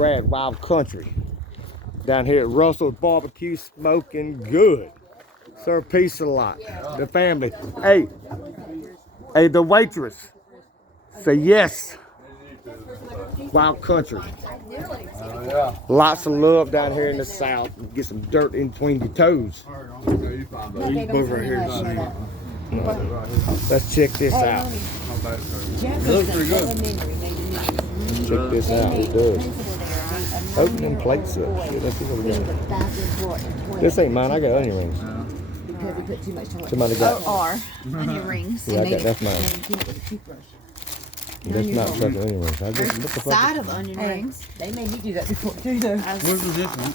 Brad Wild Country. Down here at Russell's Barbecue, smoking good. Sir, peace a lot. The family. Hey, the waitress. Say yes. Wild Country. Lots of love down here in the South. Get some dirt in between your toes. Let's check this out. It looks pretty good. Check this out. It does. Open them plates up. Shit, let's see what we got. This ain't mine. I got onion rings. Because they put too much time. Somebody got. Onion rings. Yeah, I got. That's mine. That's not such onion rings. I just, what the fuck? Side of onion rings. They made me do that before too, though. Where's this one?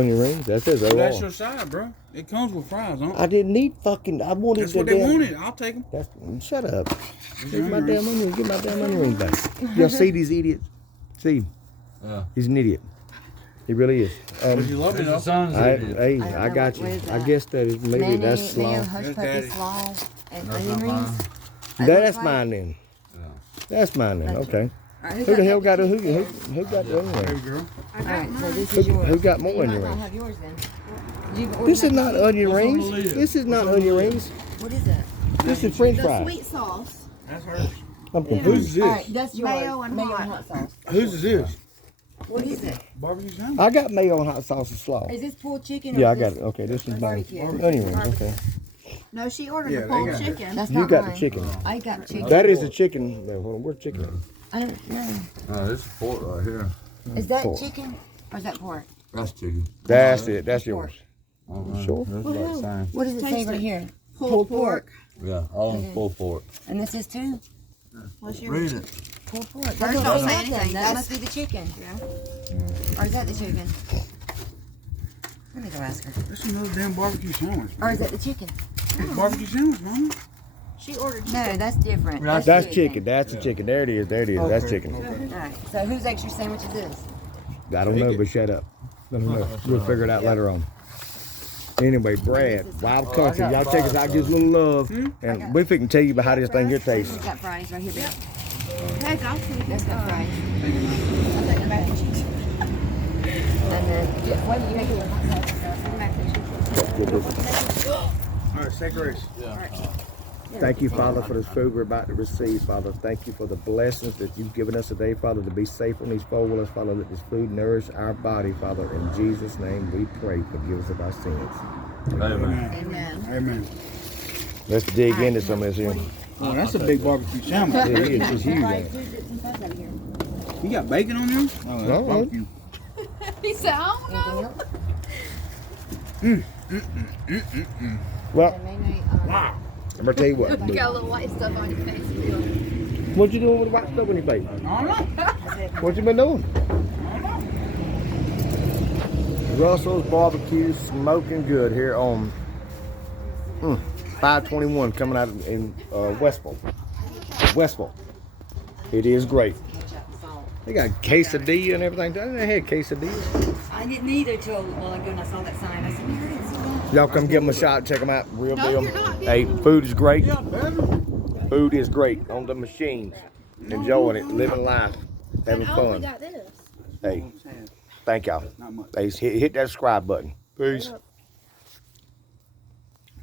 Onion rings? That says OR. That's your side, bro. It comes with fries, huh? I didn't need fucking. I wanted. That's what they wanted. I'll take them. That's, shut up. Take my damn onion. Get my damn onion rings back. Y'all see these idiots? See? Yeah. He's an idiot. He really is. But you love me though. Hey, I got you. I guess that is maybe that's slaw. Hush puppy slaw and onion rings. That's mine then. That's mine then. Okay. Who the hell got who got the onion rings? Girl. Alright, so this is yours. Who got more You onion might not rings? have yours then. This is not onion What's on the rings. lid? This is not onion rings. What is that? This is French fries. Sweet sauce. That's hers. I'm Who's confused. this? Alright, that's yours. Mayo and hot. hot sauce. Whose is this? What is it? Barbecue sandwich. I got mayo and hot sauce and slaw. Is this pulled chicken? Or Yeah, I is got this it. Okay, this is mine. barbecue? Onion rings. Okay. No, she ordered Yeah, the they pulled got it. chicken. That's You not got mine. the chicken. I got chicken. That is the chicken. Wait, hold on. Where's chicken? I don't know. This is pork right here. Is that Pork. chicken or is that pork? That's chicken. That's it. That's yours. Sure. Sure. That's about the same. What does it say Taste right it. here? Pulled pork. Yeah, all in full pork. And this is too? What's your Read it. Pulled pork. First That don't don't say say anything. nothing. That That's- must be the chicken. Yeah. Or is that the chicken? Let me go ask her. That's another damn barbecue sandwich. Or is that the chicken? It's barbecue sandwich, mama. She ordered chicken. No, that's different. That's chicken. That's the chicken. There it is. There it is. That's chicken. Alright, so whose extra sandwich is this? I don't know, but shut up. I don't know. We'll figure it out later on. Anyway, Brad, Wild Country. Y'all check us out. Give us a little love. And we can tell you about how this thing here tastes. We've got fries right here. Babe. Heck, I'll take That's it. got fries. I'll take the mac and cheese. And then, yeah, what do you make it with hot sauce? Mac and cheese. All right, steak race. Thank you, Father, for this food we're about to receive, Father. Thank you for the blessings that you've given us today, Father, to be safe on these four-wheelers, Father. Let this food nourish our body, Father. In Jesus' name we pray. Forgive us of our sins. Amen. Amen. Amen. Let's dig into some of this here. Oh, that's a big barbecue sandwich. Yeah, it is. It's huge. Ain't it? You got bacon on yours? Oh, that's No. barbecue. He said, I don't know. Well, Wow. I'm going to tell you what. You got a little white stuff on your face. What you doing with the white stuff on your face? I don't know. What you been doing? I don't know. Russell's Barbecue, smoking good here on 521 coming out in Westville. Westville. It is great. They got quesadilla and everything. They had quesadillas. I didn't either till a while ago and I saw that sign. I said, "Man, I didn't see that." Y'all come give them a shot. Check them out. Real No, deal. you're not. Hey, food is great. Yeah, baby. Food is great on the machines. Enjoying it, living life, having And I only fun. got this. Hey, thank y'all. Not much. Hey, hit that subscribe button. Peace. Yep.